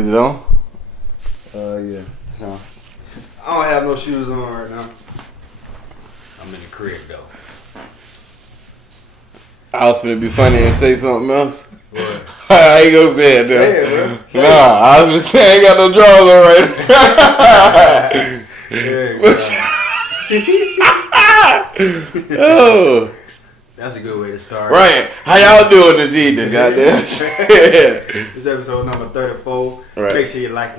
Is it on? Yeah. So, I don't have no shoes on right now. I'm in the crib though. I was gonna be funny and say something else. What? I ain't gonna say it though. Say it, bro. Say I was just saying I ain't got no drawers on right now. Oh. That's a good way to start. Right. How y'all doing this evening, goddamn? This episode number 34. Right. Make sure you like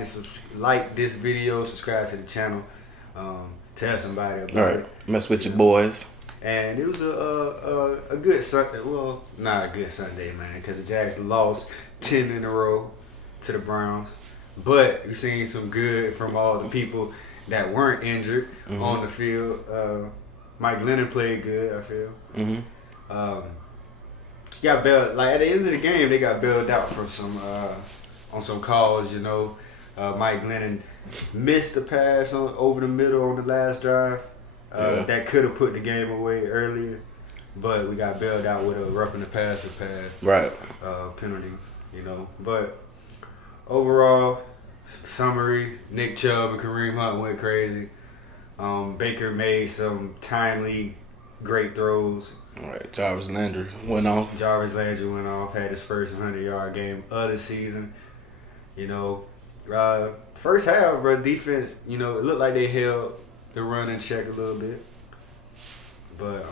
this video, subscribe to the channel, tell somebody about it. Mess with your boys. And it was a good Sunday. Well, not a good Sunday, man, because the Jags lost 10 in a row to the Browns. But we seen some good from all the people that weren't injured on the field. Mike Lennon played good, I feel. He got bailed. Like at the end of the game, they got bailed out from some on some calls. You know, Mike Lennon missed the pass over the middle on the last drive. That could have put the game away earlier, but we got bailed out with a roughing the passer pass penalty, you know. But overall, summary: Nick Chubb and Kareem Hunt went crazy. Baker made some timely, great throws. All right, Jarvis Landry went off. Had his first 100-yard game of the season. You know, first half, bro, defense, you know, it looked like they held the run in check a little bit. But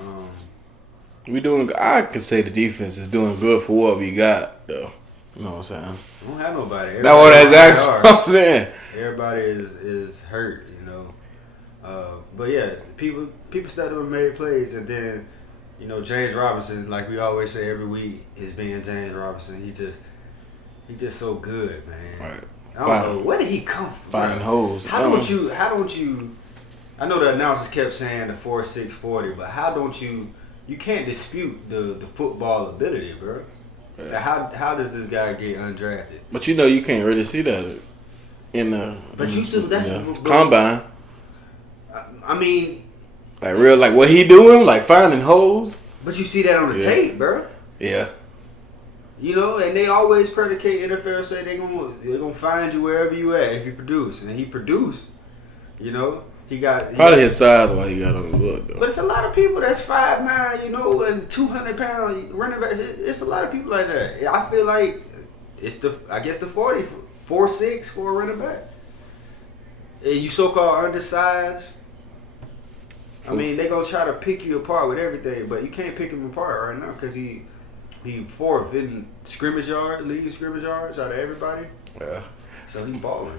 I could say the defense is doing good for what we got, though. You know what I'm saying? I don't have nobody. That's what I'm saying. Everybody is hurt, you know. But yeah, people stepped up and made plays, and then, you know, James Robinson, like we always say every week, is being James Robinson. He just so good, man. Right. I don't know, where did he come from? Finding holes. How don't you? I know the announcers kept saying the 4.6 40, but how don't you? You can't dispute the football ability, bro. Yeah. How does this guy get undrafted? But you know you can't really see that in the combine. I mean, like what he doing, like finding holes. But you see that on the tape, bro. Yeah. You know, and they always predicate NFL say they're gonna find you wherever you at if you produce, and he produced. You know, probably his size why he got on the look though. But it's a lot of people that's 5'9", you know, and 200-pound running backs. It's a lot of people like that. I feel like it's the 4.6 for a running back. And you so-called undersized. I mean, they gonna try to pick you apart with everything, but you can't pick him apart right now because he fourth in league scrimmage yards out of everybody. Yeah. So he balling.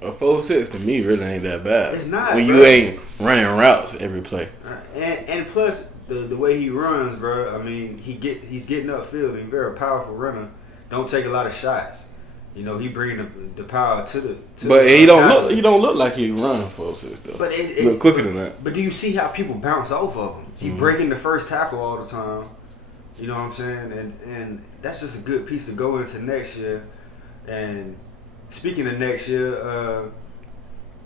A 4.6 to me really ain't that bad. It's not when bro. You ain't running routes every play. And plus the way he runs, bro. I mean, he's getting upfield. He's a very powerful runner. Don't take a lot of shots. You know, he bring the power to the. But he don't look like he running 4.6 though. But it look quicker than that. But do you see how people bounce off of him? He breaking the first tackle all the time. You know what I'm saying? And that's just a good piece to go into next year. And speaking of next year,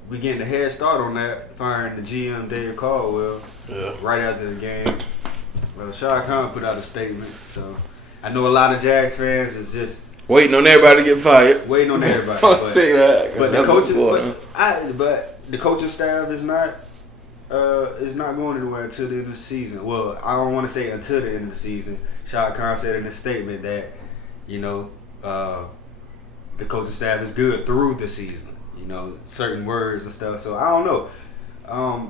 we getting a head start on that, firing the GM Dave Caldwell right after the game. Well, Shad Khan put out a statement. So I know a lot of Jags fans is just waiting on everybody to get fired. Waiting on everybody. Don't say that. But the coaching staff is not going anywhere until the end of the season. Well, I don't want to say until the end of the season. Shad Khan said in his statement that, you know, the coaching staff is good through the season. You know, certain words and stuff. So I don't know.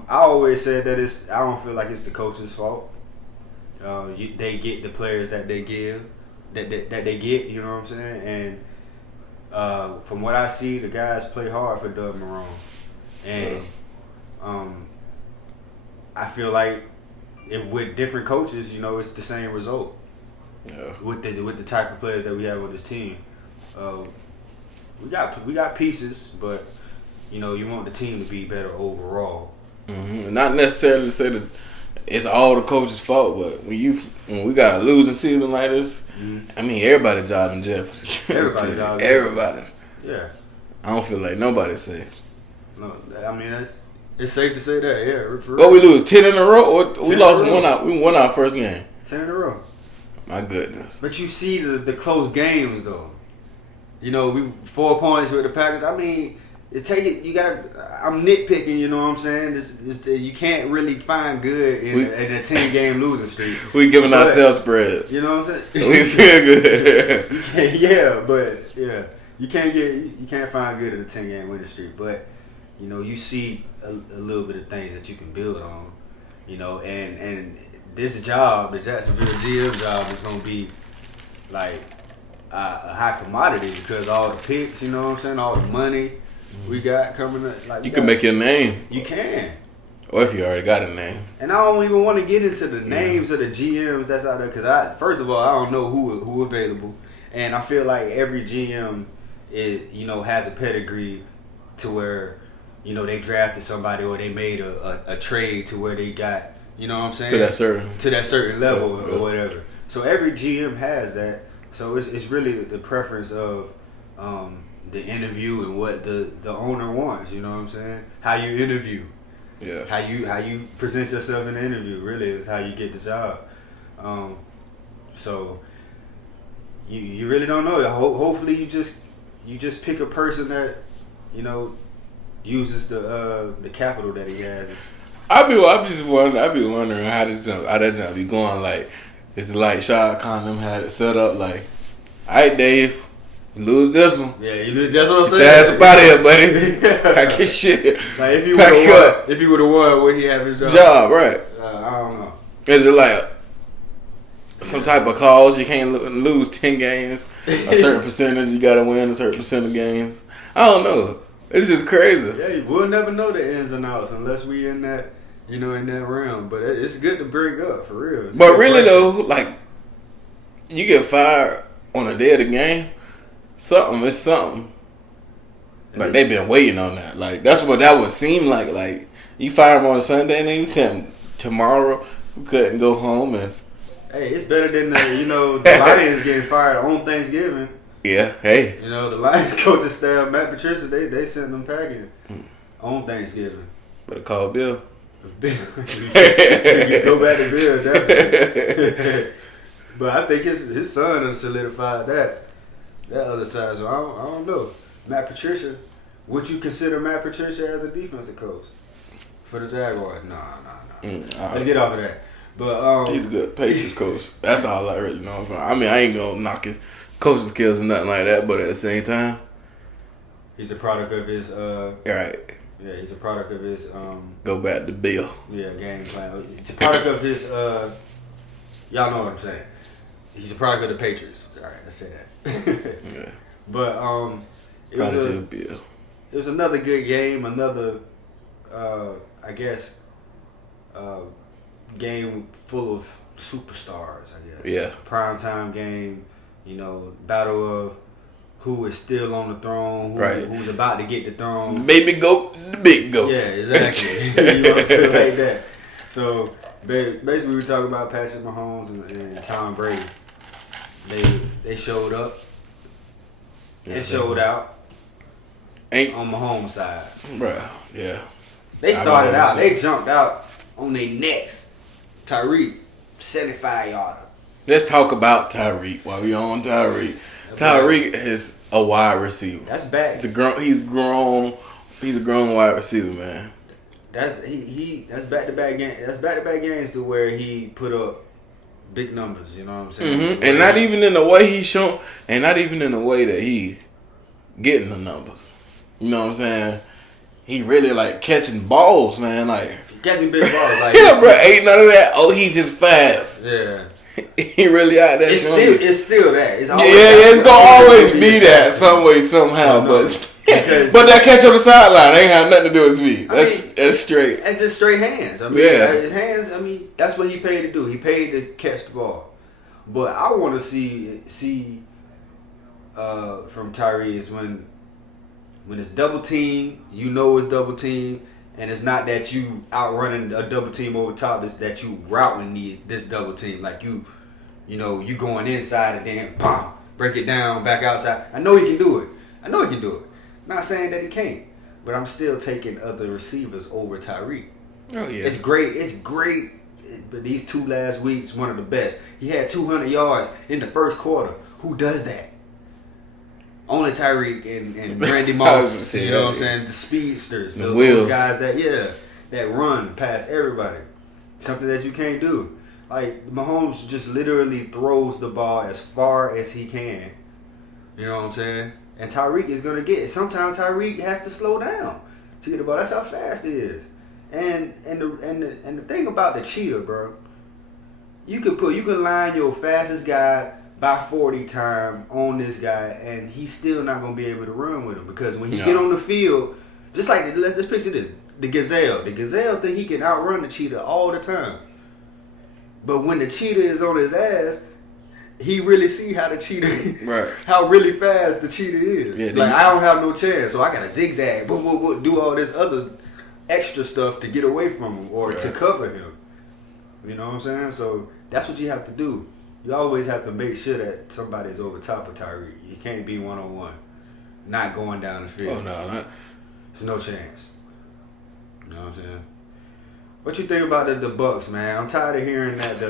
I always said that I don't feel like it's the coach's fault. They get the players that they give, that they get. You know what I'm saying? And from what I see, the guys play hard for Doug Marrone, and I feel like with different coaches, you know, it's the same result. Yeah. With the type of players that we have on this team, we got pieces, but you know, you want the team to be better overall. Mm-hmm. Not necessarily to say that it's all the coach's fault, but when we got a losing season like this, I mean, everybody's job in jeopardy. Everybody. Yeah. I don't feel like nobody's safe. No, I mean it's safe to say that. Yeah. But we lose 10 in a row, or we lost one. We won our first game. 10 in a row. My goodness. But you see the close games though. we 4 points with the Packers. I mean, you got. I'm nitpicking. You know what I'm saying? You can't really find good in a 10-game losing streak. We giving ourselves spreads. You know what I'm saying? We feel good. You can't find good in a 10-game winning streak. But you see a little bit of things that you can build on. And this job, the Jacksonville GM job, is gonna be like a high commodity because all the picks. You know what I'm saying? All the money we got coming up. Like you can make your name. You can. Or if you already got a name. And I don't even want to get into the names of the GMs that's out there because first of all, I don't know who available, and I feel like every GM has a pedigree to where they drafted somebody or they made a trade to where they got what I'm saying to that certain level or whatever. So every GM has that. So it's really the preference of the interview and what the owner wants. You know what I'm saying? How you interview. Yeah. How you present yourself in the interview really is how you get the job. So you really don't know. Hopefully you just pick a person that uses the capital that he has. I be wondering how that jump be going. Like it's like Shad Khan them had it set up. Like, all right, Dave. You lose this one. Yeah, that's what I'm saying. That's about it, buddy. Pack your shit. Like if he would have won, would he have his job? Right. I don't know. Is it like some type of clause? You can't lose 10 games. A certain percentage, you gotta win a certain percent of games. I don't know. It's just crazy. Yeah, we'll never know the ins and outs unless we in that, in that realm. But it's good to bring up for real. But really though, like you get fired on the day of the game. It's something. Like they've been waiting on that. Like that's what that would seem like. Like you fire them on a Sunday, and then you couldn't tomorrow. You couldn't go home and. Hey, it's better than the Lions getting fired on Thanksgiving. Yeah. Hey. The Lions coaching staff, Matt Patricia, they sent them packing on Thanksgiving. Better call Bill. You go back to Bill, definitely. But I think his son has solidified that other side. So I don't know. Matt Patricia, would you consider Matt Patricia as a defensive coach for the Jaguars? Nah. Let's get off of that. But he's a good Patriots coach. That's all I really know. I mean, I ain't gonna knock his coaching skills or nothing like that. But at the same time, he's a product of his. Right. Yeah, he's a product of his. Go back to Bill. Yeah, game plan. It's a product of his. Y'all know what I'm saying. He's a product of the Patriots. All right, let's say that. Yeah. But it was another good game. Another, I guess, game full of superstars. I guess. Yeah. Primetime game. Battle of who is still on the throne. Who's about to get the throne. The baby goat, the big goat. Yeah, exactly. You want to feel like that. So basically, we were talking about Patrick Mahomes and Tom Brady. They showed up. They showed out. On Mahomes' side. Bruh, yeah. They started out. They jumped out on their necks. Tyreek, 75-yarder. Let's talk about Tyreek while we on Tyreek. Tyreek is a wide receiver. That's bad. He's grown. He's a grown wide receiver, man. That's back-to-back games. That's back-to-back games to where he put up big numbers. You know what I'm saying? Mm-hmm. And not even in the way he's shown, and not even in the way that he getting the numbers. You know what I'm saying? He really like catching balls, man. Like catching big balls. Like yeah, bro. Ain't none of that. Oh, he just fast. Yeah. He really out there. It's still that. It's always it's gonna always be that some way somehow. But that catch on the sideline ain't have nothing to do with speed. That's straight. That's just straight hands. His hands. That's what he paid to do. He paid to catch the ball. But I want to see from Tyree is when it's double team. It's double team. And it's not that you outrunning a double team over top. It's that you routing this double team. Like you going inside and then bam, break it down, back outside. I know he can do it. Not saying that he can't. But I'm still taking other receivers over Tyreek. Oh, yeah. It's great. But these 2 last weeks, one of the best. He had 200 yards in the first quarter. Who does that? Only Tyreek and Randy Moss, you know what I'm saying? The speedsters, those guys that run past everybody. Something that you can't do. Like, Mahomes just literally throws the ball as far as he can. You know what I'm saying? And Tyreek is going to get it. Sometimes Tyreek has to slow down to get the ball. That's how fast he is. And the thing about the cheetah, bro, you can line your fastest guy by 40 time on this guy, and he's still not going to be able to run with him, because when he get on the field, just like, let's picture this, the gazelle think he can outrun the cheetah all the time. But when the cheetah is on his ass, he really see how the cheetah, right, how really fast the cheetah is. Yeah, like, I don't have no chance, so I got to zigzag, do all this other extra stuff to get away from him or to cover him. You know what I'm saying? So that's what you have to do. You always have to make sure that somebody's over top of Tyreek. You can't be one-on-one, not going down the field. Oh, no. There's no chance. You know what I'm saying? What you think about the Bucks, man? I'm tired of hearing that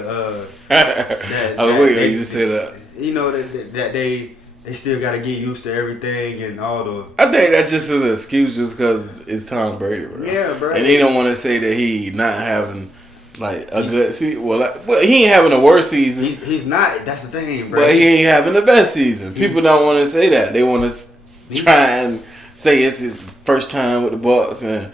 I was waiting for you to say that. You know, that they still got to get used to everything and all the... I think that's just an excuse just because it's Tom Brady, bro. Yeah, bro. And they don't want to say that he not having, like, a good season. Well, he ain't having a worse season. He's not. That's the thing, bro. But he ain't having the best season. People don't want to say that. They want to try and say it's his first time with the Bucks, and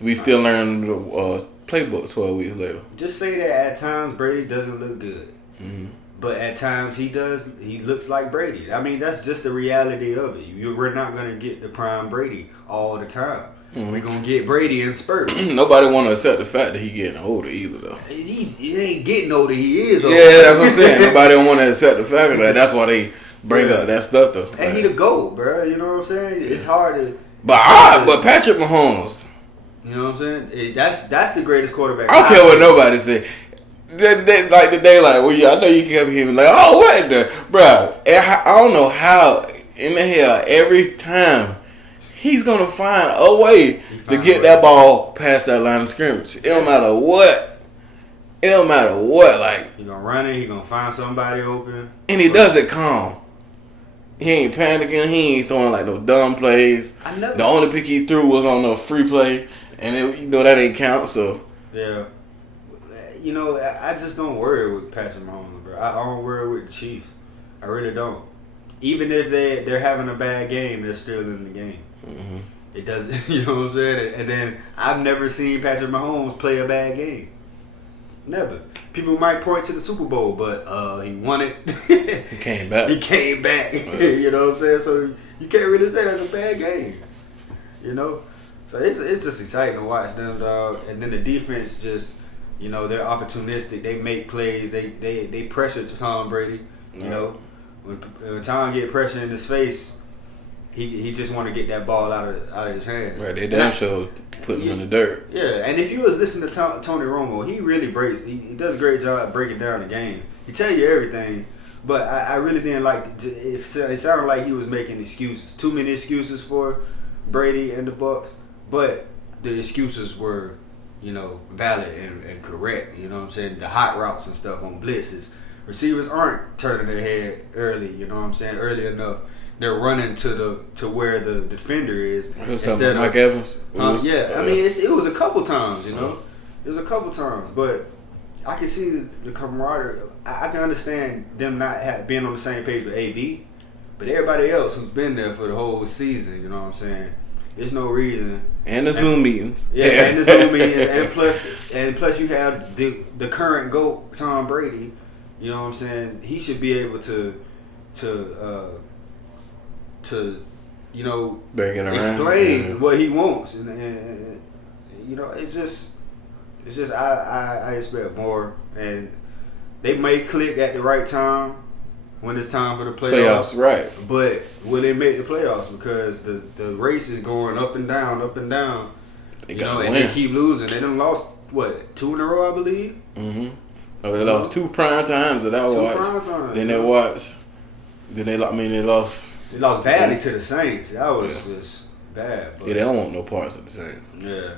we still learning the playbook 12 weeks later. Just say that at times Brady doesn't look good. Mm-hmm. But at times he does. He looks like Brady. I mean, that's just the reality of it. We're not going to get the prime Brady all the time. Mm-hmm. We're going to get Brady in spurts. Nobody want to accept the fact that he getting older either, though. He ain't getting older. He is older. Yeah, that's what I'm saying. Nobody don't want to accept the fact of that. That's why they bring up that stuff, though. And he the GOAT, bro. You know what I'm saying? It's hard to... But Patrick Mahomes... You know what I'm saying? That's the greatest quarterback. I don't care what nobody say. They, well, yeah, I know you kept hearing, like, oh, what the... Bro, I don't know how in the hell every time he's going to find a way to get that ball past that line of scrimmage. It don't matter what. It don't matter what. Like, he's going to run it. He's going to find somebody open. And he does it calm. He ain't panicking. He ain't throwing, like, no dumb plays. The only pick he threw was on a free play. And that ain't count, so. Yeah. You know, I just don't worry with Patrick Mahomes, bro. I don't worry with the Chiefs. I really don't. Even if they're having a bad game, they're still in the game. Mm-hmm. It doesn't, you know what I'm saying? And then I've never seen Patrick Mahomes play a bad game. Never. People might point to the Super Bowl, but he won it. He came back. You know what I'm saying? So you can't really say that's a bad game. You know? So it's just exciting to watch them, dog. And then the defense just, you know, they're opportunistic. They make plays. They pressure Tom Brady. You know, when Tom get pressure in his face, he just want to get that ball out of his hands. Right, they damn sure put him in the dirt. Yeah, and if you was listening to Tony Romo, he really breaks. He does a great job breaking down the game. He tell you everything. But I really didn't like it. It sounded like he was making excuses. Too many excuses for Brady and the Bucks. But the excuses were, you know, valid and correct. You know what I'm saying? The hot routes and stuff on blitzes. Receivers aren't turning their head early. You know what I'm saying? Early enough. They're running to where the defender is. Instead of Mike Evans? I mean, it was a couple times, you know. It was a couple times. But I can see the camaraderie. I can understand them not being on the same page with AB. But everybody else who's been there for the whole season, you know what I'm saying? There's no reason. And the Zoom meetings. Yeah, and the Zoom meetings. And plus you have the current GOAT, Tom Brady. You know what I'm saying? He should be able to you know, explain what he wants. And you know, it's just I expect more. And they may click at the right time. When it's time for the playoffs, right? But will they make the playoffs? Because the race is going up and down, you know, and they keep losing. They done lost 2 in a row, I believe. Mm-hmm. Oh, they lost 2 prime times that I watched. 2 prime times. Then they watched. Then they lost. They lost badly to the Saints. That was just bad. But they don't want no parts of the Saints. Yeah.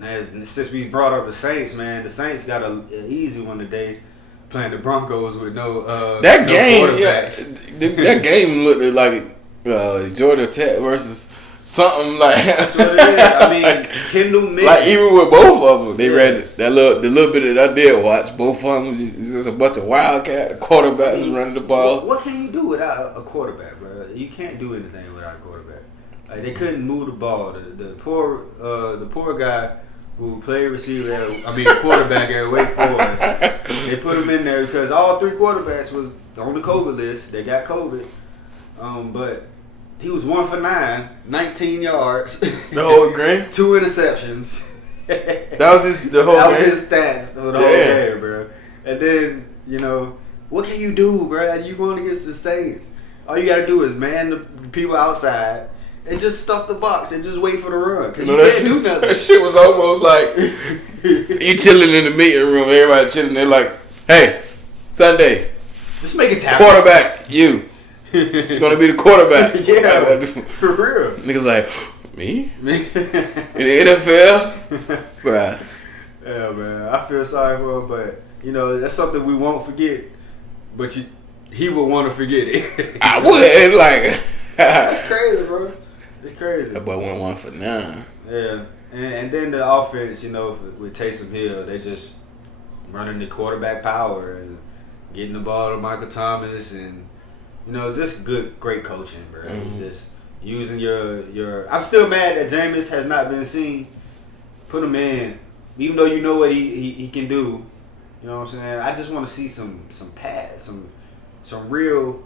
And since we brought up the Saints, man, the Saints got an easy one today. Playing the Broncos with no that game, quarterbacks. That game looked like Georgia Tech versus something like. That's what it is. I mean, Kendall Milton. Like even with both of them, they read the little bit that I did watch. Both of them just a bunch of wildcat quarterbacks running the ball. What can you do without a quarterback, bro? You can't do anything without a quarterback. Like they couldn't move the ball. The poor guy who played quarterback at Wake Forest. They put him in there because all 3 quarterbacks was on the COVID list. They got COVID, but he was 1 for 9, 19 yards. The whole game? 2 interceptions. That was his stats for the whole game, bro. And then, what can you do, bro? You going against the Saints. All you got to do is man the people outside and just stuff the box and just wait for the run. Because you can't do nothing. That shit was almost like you chilling in the meeting room. Everybody chilling there like, hey, Sunday. Just make it tackles. Quarterback, you. You're going to be the quarterback. Yeah, for real. Niggas like, me? In the NFL? Bruh. Yeah, man. I feel sorry for him, but, that's something we won't forget. But he would want to forget it. I would. Like, that's crazy, bro. It's crazy. That boy went 1 for 9. Yeah. And then the offense, with Taysom Hill, they just running the quarterback power and getting the ball to Michael Thomas and, just great coaching, bro. Mm-hmm. It's just using your. I'm still mad that Jameis has not been seen. Put him in, even though you know what he can do. You know what I'm saying? I just want to see some pass, some real.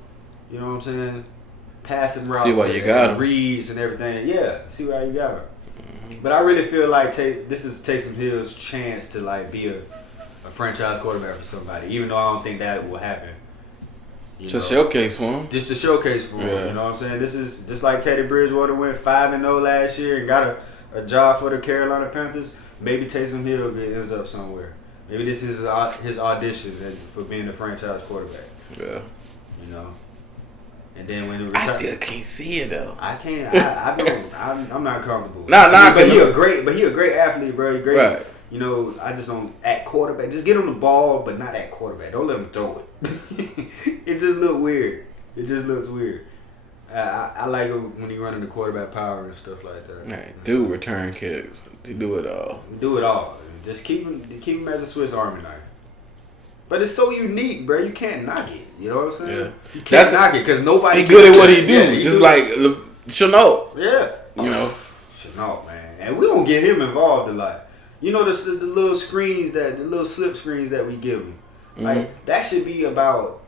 You know what I'm saying? Passing routes, see why you got him. Reads and everything. Yeah, see why you got him. Mm-hmm. But I really feel like this is Taysom Hill's chance to be a franchise quarterback for somebody. Even though I don't think that will happen. Just showcase for him. Just to showcase for him. You know what I'm saying? This is just like Teddy Bridgewater went 5-0 last year and got a job for the Carolina Panthers. Maybe Taysom Hill ends up somewhere. Maybe this is his audition for being the franchise quarterback. Yeah. And then when I still can't see it though. I can't. I don't. I'm not comfortable. But he a great athlete, bro. He great. Right. I just don't at quarterback. Just get him the ball, but not at quarterback. Don't let him throw it. It just look weird. It just looks weird. I like him when he running the quarterback power and stuff like that. Right. Do return kicks. Do it all. Do it all. Just keep him as a Swiss Army knife. But it's so unique, bro. You can't knock it. You know what I'm saying? Yeah. You can't knock it because nobody. He good at what he do. Yeah, just like Chenault. Yeah. Chenault, man. And we don't get him involved a lot. The little screens the little slip screens that we give him. Mm-hmm. Like that should be about.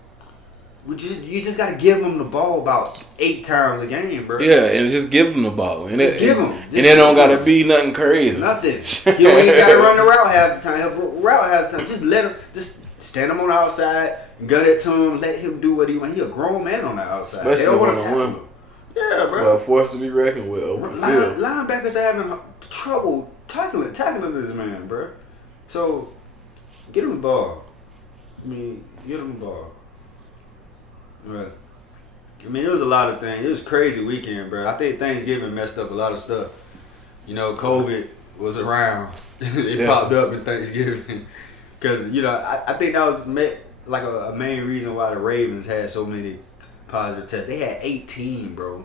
You just gotta give him the ball about 8 times a game, bro. Yeah, and just give him the ball. And just give him. And it don't gotta be nothing crazy. Nothing. You ain't gotta run the route half the time. Just let him. Just stand him on the outside, gut it to him, let him do what he wants. He a grown man on the outside. Especially they don't want to tackle him. Yeah, bro. Well, forced to be reckoned with over the field. Linebackers are having trouble tackling this man, bro. So, get him the ball. Get him the ball. Right. It was a lot of things. It was a crazy weekend, bro. I think Thanksgiving messed up a lot of stuff. COVID was around. It popped up in Thanksgiving. Because, I think that was like a main reason why the Ravens had so many positive tests. They had 18, bro.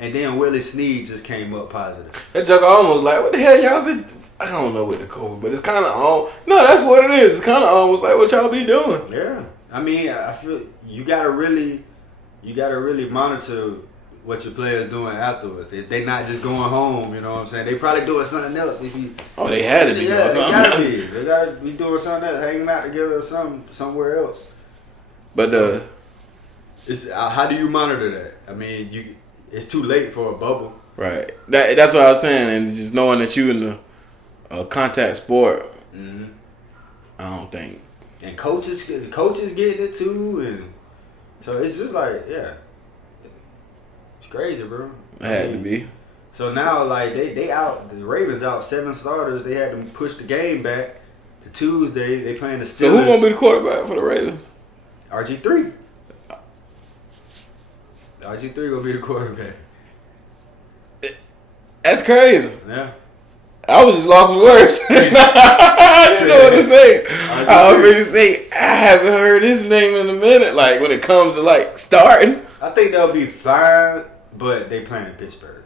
And then Willie Snead just came up positive. That joke almost like, what the hell y'all been... I don't know with the COVID, but it's kind of on... No, that's what it is. It's kind of almost like what y'all be doing. Yeah. I feel you gotta really monitor what your players doing afterwards. If they not just going home, you know what I'm saying? They probably doing something else. They had to be doing something. They gotta be doing something else, hanging out together or somewhere else. But it's how do you monitor that? It's too late for a bubble. Right. That's what I was saying, and just knowing that you in the contact sport, I don't think. And coaches getting it too, and so it's just like, yeah, it's crazy, bro. It had to be. So now, they out, the Ravens out 7 starters. They had to push the game back to Tuesday. They playing the Steelers. So who gonna be the quarterback for the Ravens? RG3. RG3 gonna be the quarterback. That's crazy. Yeah. I was just lost for words. I didn't know what to say. I was going to say, I haven't heard his name in a minute. Like, when it comes to, starting. I think they'll be fine, but they playing in Pittsburgh.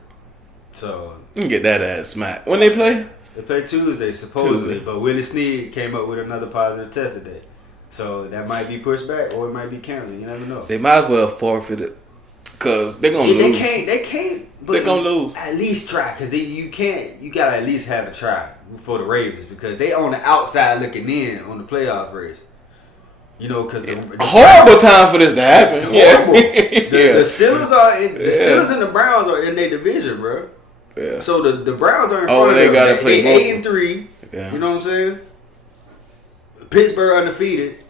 So you can get that ass smacked. When they play? They play Tuesday, supposedly. Tuesday. But Willie Snead came up with another positive test today. So that might be pushed back or it might be canceled. You never know. They might as well forfeit it. Because they're going to lose. They can't. But they're going to lose. At least try. Because you got to at least have a try for the Ravens. Because they on the outside looking in on the playoff race. You know, because horrible time for this to happen. Horrible. The Steelers and the Browns are in their division, bro. Yeah. So the Browns are in front of they them. Gotta play 8-3. Yeah. You know what I'm saying? Pittsburgh undefeated.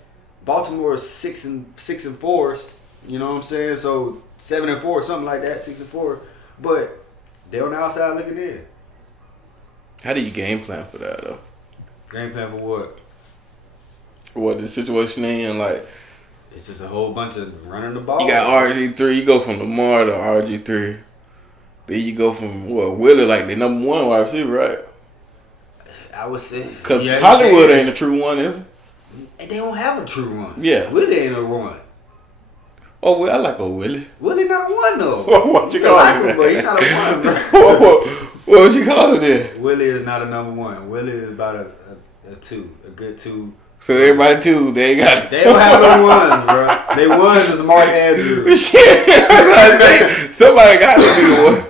Baltimore is 6-4. You know what I'm saying? So 7-4, something like that, 6-4. But they're on the outside looking in. How do you game plan for that though? Game plan for what? What the situation they in? Like, it's just a whole bunch of running the ball. You got RG3. You go from Lamar to RG3. Then you go from Willie, like the number one wide receiver, right? I would say because Hollywood ain't a true one, is it? And they don't have a true one. Yeah, Willie ain't a one. Oh, well, I like a Willie. Willie not a one though. What you call him? But he's not a one, bro. What would you call it then? Willie is not a number one. Willie is about a two, a good two. So everybody two, they got. They don't have no ones, bro. They ones is Mark Andrews. Shit, somebody got to be the one.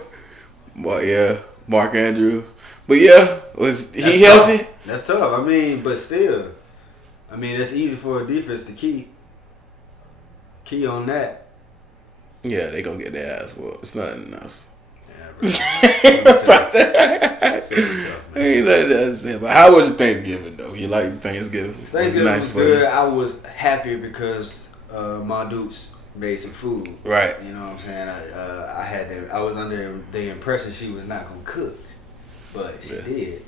But yeah, Mark Andrews. But yeah, was he healthy? That's tough. I mean, but still, I mean, it's easy for a defense to key on that. Yeah, they gonna get their ass whooped. It's nothing else. Yeah, bro. Tough, ain't like that. But how was your Thanksgiving though? You like Thanksgiving? Thanksgiving was good. I was happy because my dudes made some food. Right. You know what I'm saying? I was under the impression she was not gonna cook, but she did.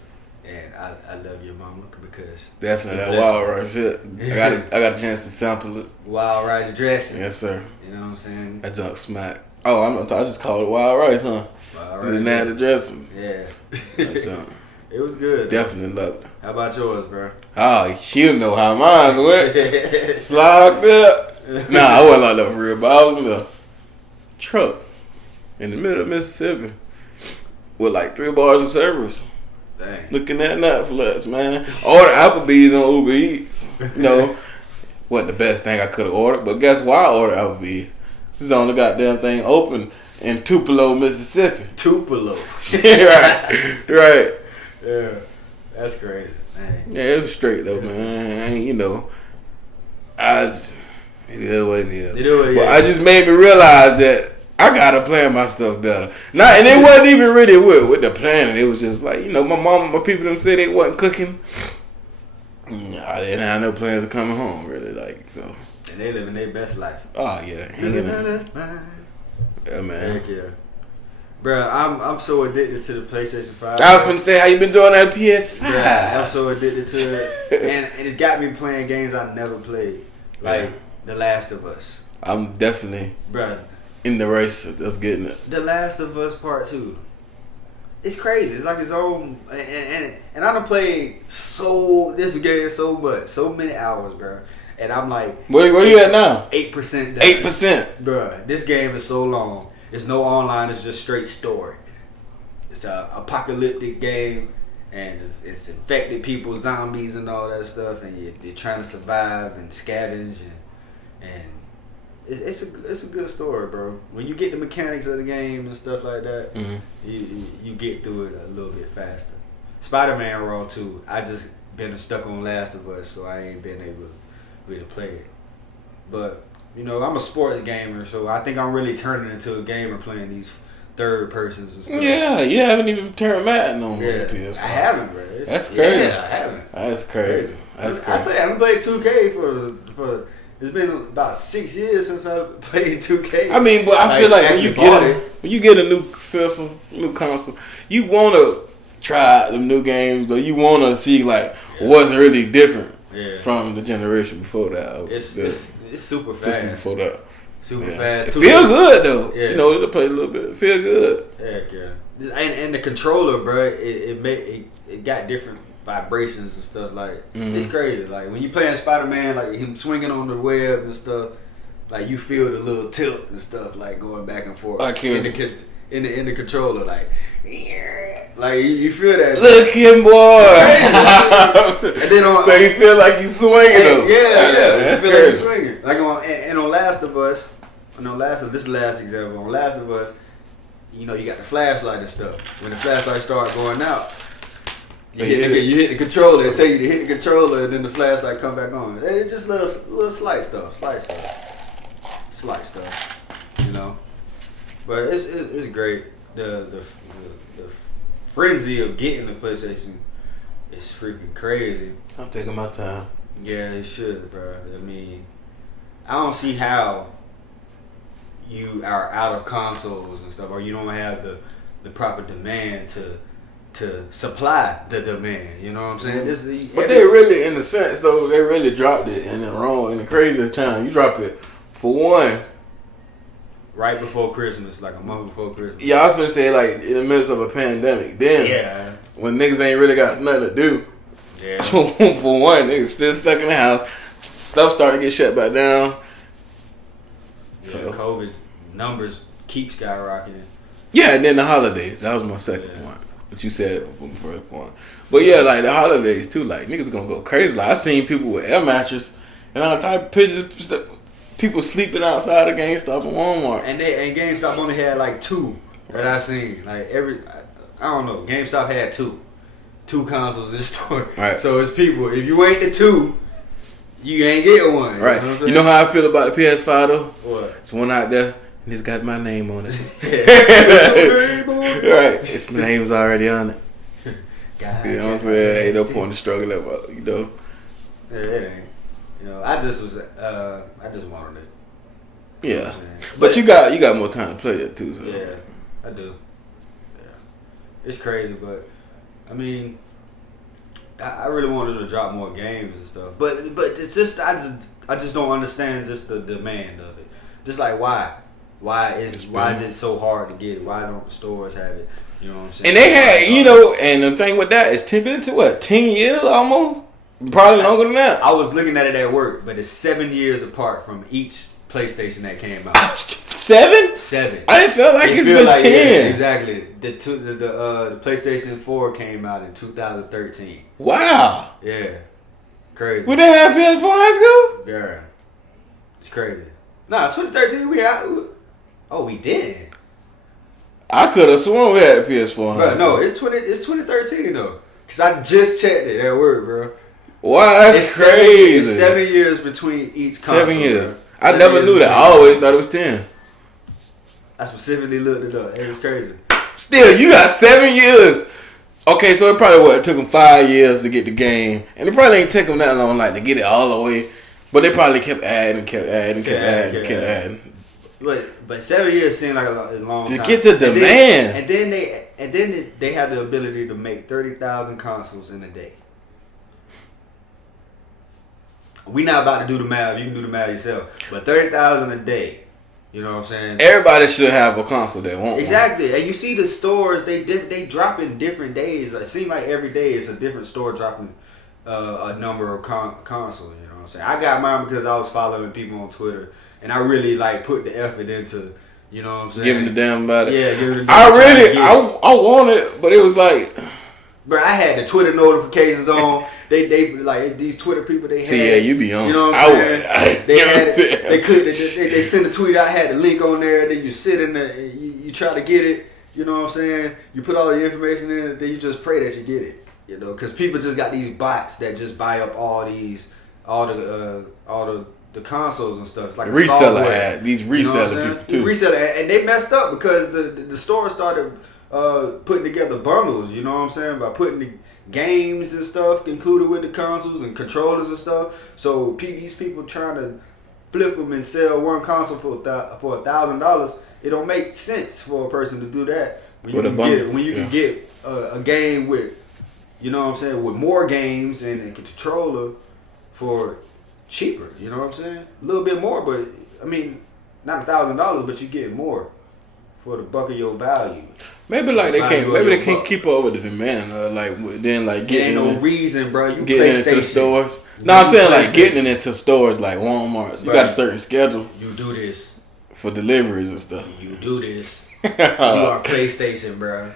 And I love your mama because definitely that wild rice shit. I got a chance to sample it. Wild rice dressing. Yes, sir. You know what I'm saying? That junk smack. Oh, I just called it wild rice, huh? Wild rice. Didn't have the dressing. Yeah. That junk. It was good. Definitely loved it. How about yours, bro? Oh, you know how mine went. Slogged up. Nah, I wasn't like that for real, but I was in a truck in the middle of Mississippi with like 3 bars of service. Dang. Looking at Netflix, man. Order Applebee's on Uber Eats. You know, wasn't the best thing I could have ordered, but guess why I ordered Applebee's? This is the only goddamn thing open in Tupelo, Mississippi. Tupelo. right. Yeah, that's crazy. Dang. Yeah, it was straight though, man. You know, it is what it is. It is what it is. But I just made me realize that I gotta plan my stuff better. And it wasn't even really with the planning. It was just like, you know, my people them said they wasn't cooking. I didn't have no plans of coming home, really, like, so. And they living their best life. Oh yeah, yeah, man. Heck yeah, bro. I'm so addicted to the PlayStation 5. I was gonna say, how you been doing that PS5? Yeah, I'm so addicted to it, and it's got me playing games I never played, like The Last of Us. I'm definitely, bro, in the race of getting it. The Last of Us Part 2. It's crazy. It's like its own, and I done played this game so much, so many hours, bro. And I'm like, where you at now? 8% done. 8%, bro. This game is so long. It's no online. It's just straight story. It's a apocalyptic game, and it's infected people, zombies, and all that stuff. And you're trying to survive and scavenge, and it's a good story, bro. When you get the mechanics of the game and stuff like that, you get through it a little bit faster. Spider-Man Raw 2. I just been stuck on Last of Us, so I ain't been able to really play it. But you know, I'm a sports gamer, so I think I'm really turning into a gamer playing these third persons and stuff. Yeah, you haven't even turned Madden on the PS5. I haven't, bro. That's crazy. Yeah, I haven't. That's crazy. That's crazy. I haven't played 2K for. It's been about 6 years since I played 2K. I mean, but I feel like when you get a new system, new console, you want to try the new games, though. You want to see like what's really different from the generation before that. It's super fast. System before that. Super fast. It feel good though. Yeah. You know, it'll play a little bit. It feel good. Heck yeah. And the controller, bro, it got different vibrations and stuff. Like it's crazy. Like when you playing Spider-Man, like him swinging on the web and stuff. Like you feel the little tilt and stuff, like going back and forth in the controller, like you feel that. Look him, boy. And then so you feel like you swinging them. Yeah, that's you feel crazy. like you swinging. Like on Last of Us, this is the last example. On Last of Us, you got the flashlight and stuff. When the flashlight start going out, you hit the controller. It tell you to hit the controller, and then the flashlight come back on. It's just little slight stuff. But it's great. The frenzy of getting the PlayStation is freaking crazy. I'm taking my time. Yeah, it should, bro. I mean, I don't see how you are out of consoles and stuff, or you don't have the proper demand to supply the demand. You know what I'm saying? But they really, in a sense, though, they really dropped it in the craziest time. You drop it for one. Right before Christmas, like a month before Christmas. Yeah, I was gonna say like in the midst of a pandemic. Then, when niggas ain't really got nothing to do. Yeah. For one, niggas still stuck in the house. Stuff started to get shut back down. Yeah, so COVID numbers keep skyrocketing. Yeah, and then the holidays. That was my second point. But you said it before my first point. But yeah, like the holidays too. Like niggas gonna go crazy. Like I seen people with air mattress and all type of pictures. People sleeping outside of GameStop and Walmart. And GameStop only had like 2 that I seen. Like I don't know. GameStop had 2 consoles in the store. Right. So it's people. If you ain't the 2, you ain't get one. Right. You know how I feel about the PS5 though? What? It's one out there and it's got my name on it. Yeah. Right. It's my name's already on it. God, you know what I'm saying? Ain't no point to struggle about, Yeah, it ain't. I just wanted it. Yeah, but you got more time to play it too. So. Yeah, I do. Yeah, it's crazy, but I mean, I really wanted to drop more games and stuff. But it's just I just don't understand just the demand of it. Just like why is it so hard to get? Why don't the stores have it? You know what I'm saying? And they had and the thing with that is 10 years almost. Probably longer than that. I was looking at it at work, but it's 7 years apart from each PlayStation that came out. 7? 7. I felt like it's been 10. Yeah, exactly. The PlayStation 4 came out in 2013. Wow. Yeah. Crazy. We didn't have PS4 high school? Yeah. It's crazy. Nah, 2013 we out. Oh, we did. I could have sworn we had a PS4 high school. No, it's 2013 though. Cause I just checked it at work, bro. Wow, that's crazy. It's 7 years between each console. 7 years. Bro. I never knew that. I always thought it was 10. I specifically looked it up. It was crazy. Still, you got 7 years. Okay, so it probably took them 5 years to get the game, and it probably ain't take them that long, like to get it all the way. But they probably kept adding. But 7 years seemed like a long time to get the demand. And then they had the ability to make 30,000 consoles in a day. We not about to do the math. You can do the math yourself. But 30,000 a day. You know what I'm saying? Everybody should have a console they want. Exactly. And you see the stores, they drop in different days. It seems like every day it's a different store dropping a number of consoles. You know what I'm saying? I got mine because I was following people on Twitter. And I really put the effort into, you know what I'm saying? Giving a damn about it. Yeah, giving a damn. I want it, but it was like... Bro, I had the Twitter notifications on. They like these Twitter people. They had. See, yeah, you be on. You know what I'm saying? They had it. They clicked it. They sent a tweet. I had the link on there. Then you sit in there. You try to get it. You know what I'm saying? You put all the information in it. Then you just pray that you get it. You know, because people just got these bots that just buy up all the consoles and stuff. It's like reseller ad. These reseller people too. Reseller, and they messed up because the store started. Putting together bundles, you know what I'm saying, by putting the games and stuff included with the consoles and controllers and stuff. So these people trying to flip them and sell one console for $1,000. It don't make sense for a person to do that when you can get a game with, you know what I'm saying, with more games and a controller for cheaper. You know what I'm saying? A little bit more, but I mean, not $1,000, but you get more for the buck of your value. Maybe like they can't. Maybe they can't keep up with the demand. Then getting ain't no reason, bro. You getting into the stores. No, I'm saying like getting into stores like Walmart. You got a certain schedule. You do this for deliveries and stuff. You do this. You are PlayStation, bro.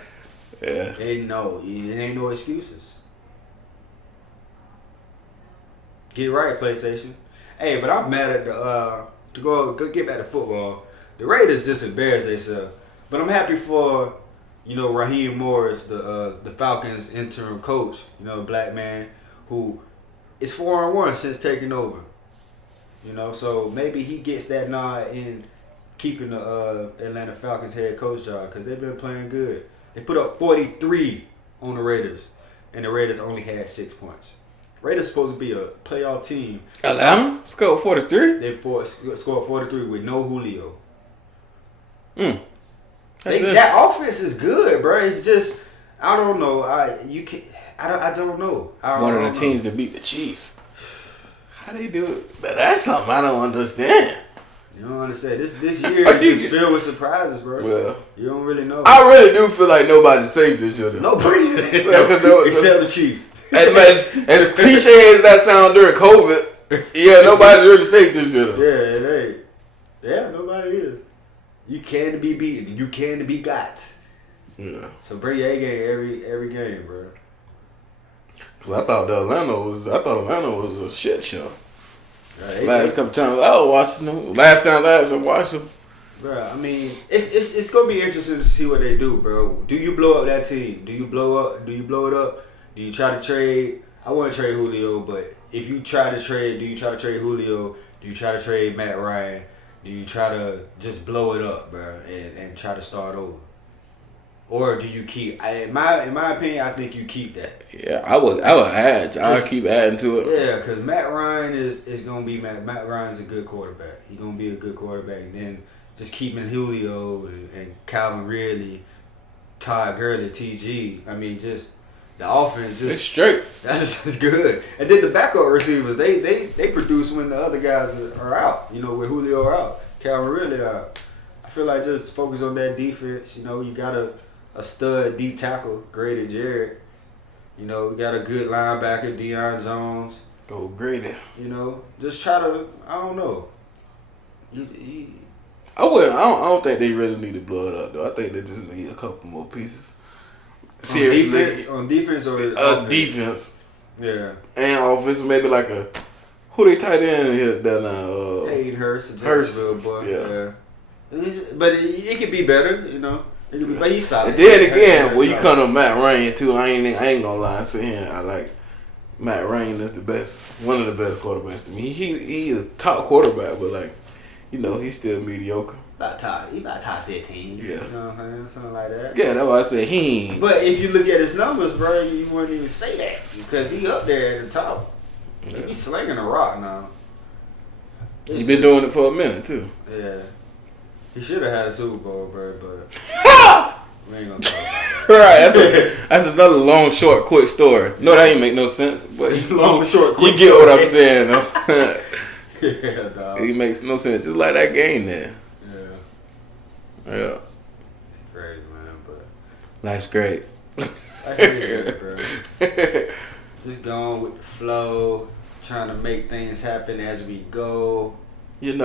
Yeah. It ain't no excuses. Get right, PlayStation. Hey, but I'm mad at to go get back to football. The Raiders just embarrassed themselves. But I'm happy for, Raheem Morris, the Falcons interim coach, black man who is 4-1 since taking over. So maybe he gets that nod in keeping the Atlanta Falcons head coach job because they've been playing good. They put up 43 on the Raiders, and the Raiders only had 6 points. Raiders supposed to be a playoff team. Atlanta scored 43? They scored 43 with no Julio. That offense is good, bro. It's just I don't know. I don't know. One of the teams that beat the Chiefs. How they do it? But that's something I don't understand. You don't understand. This year is just filled with surprises, bro. Well, you don't really know. I really do feel like nobody's safe this year. Nobody, except the Chiefs. As cliche as that sound during COVID, yeah, nobody's really safe this year. Yeah, it ain't. Yeah, nobody is. You can be beaten. You can be got. Yeah. So bring your A game every game, bro. Cause I thought Atlanta was a shit show. Last couple times I was watching them. Last time I watched them. Bro, I mean, it's gonna be interesting to see what they do, bro. Do you blow up that team? Do you blow it up? Do you try to trade? I wouldn't trade Julio, but if you try to trade, do you try to trade Julio? Do you try to trade Matt Ryan? Do you try to just blow it up, bro, and try to start over? Or do you keep? In my opinion, I think you keep that. Yeah, I would add. I'll keep adding to it. Yeah, because Matt Ryan is gonna be Matt Ryan's a good quarterback. He's gonna be a good quarterback. And then just keeping Julio and Calvin Ridley, Todd Gurley, TG. I mean, just the offense just it's straight. That's just good. And then the backup receivers, they produce when the other guys are out. When Julio are out, Calvin Ridley out. I feel like just focus on that defense. You got a stud D tackle, Grady Jarrett. We got a good linebacker, Deion Jones. Oh, Grady. Just try to. I don't know. I don't think they really need to blow it up though. I think they just need a couple more pieces. Seriously, on defense or defense. Yeah. And offense, maybe like who they tight end here that Hayden Hurst, boy. Yeah. But it could be better, But he's solid. And then again, when you come to Matt Ryan too, I ain't gonna lie. I like Matt Ryan is the best, one of the best quarterbacks to me. He's a top quarterback, but he's still mediocre. He about top 15. Yeah. You know what I'm saying? Something like that. Yeah, that's why I said he ain't. But if you look at his numbers, bro, you wouldn't even say that because he up there at the top. Yeah. He be slinging a rock now. He been doing it for a minute too. Yeah. He should have had a Super Bowl, bro, but we ain't gonna talk about that. Right, that's another long, short, quick story. No, that ain't make no sense, but long, short, quick. You get what I'm saying, though. Yeah, dog. It makes no sense. Just like that game there. Yeah. Crazy, man, but life's great. Life's great, bro. Just going with the flow, trying to make things happen as we go. It's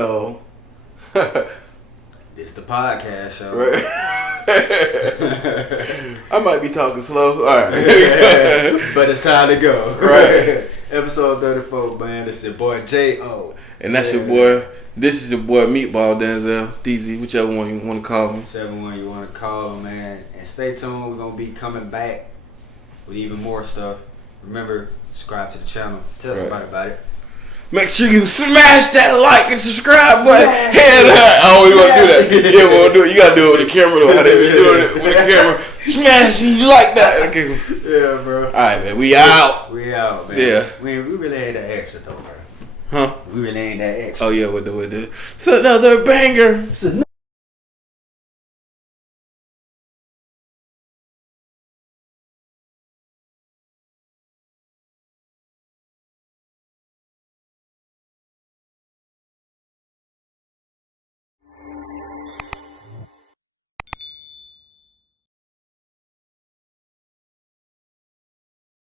the podcast show. Right. I might be talking slow. All right. But it's time to go. Right. Episode 34, man. It's your boy J.O. And that's your boy. This is your boy Meatball Denzel, DZ, whichever one you want to call me. Whichever one you want to call him, man. And stay tuned. We're going to be coming back with even more stuff. Remember, subscribe to the channel. Tell somebody about it. Make sure you smash that like and subscribe button. Oh, we gonna do that. Yeah, we'll do it. You gotta do it with the camera though. How they be doing it with the camera. Smash it. You like that? Okay. Yeah, bro. All right, man. We out. We out, man. Yeah. We really ain't that extra though, bro. Huh? We really ain't that extra. Oh yeah, with the. It's another banger. It's another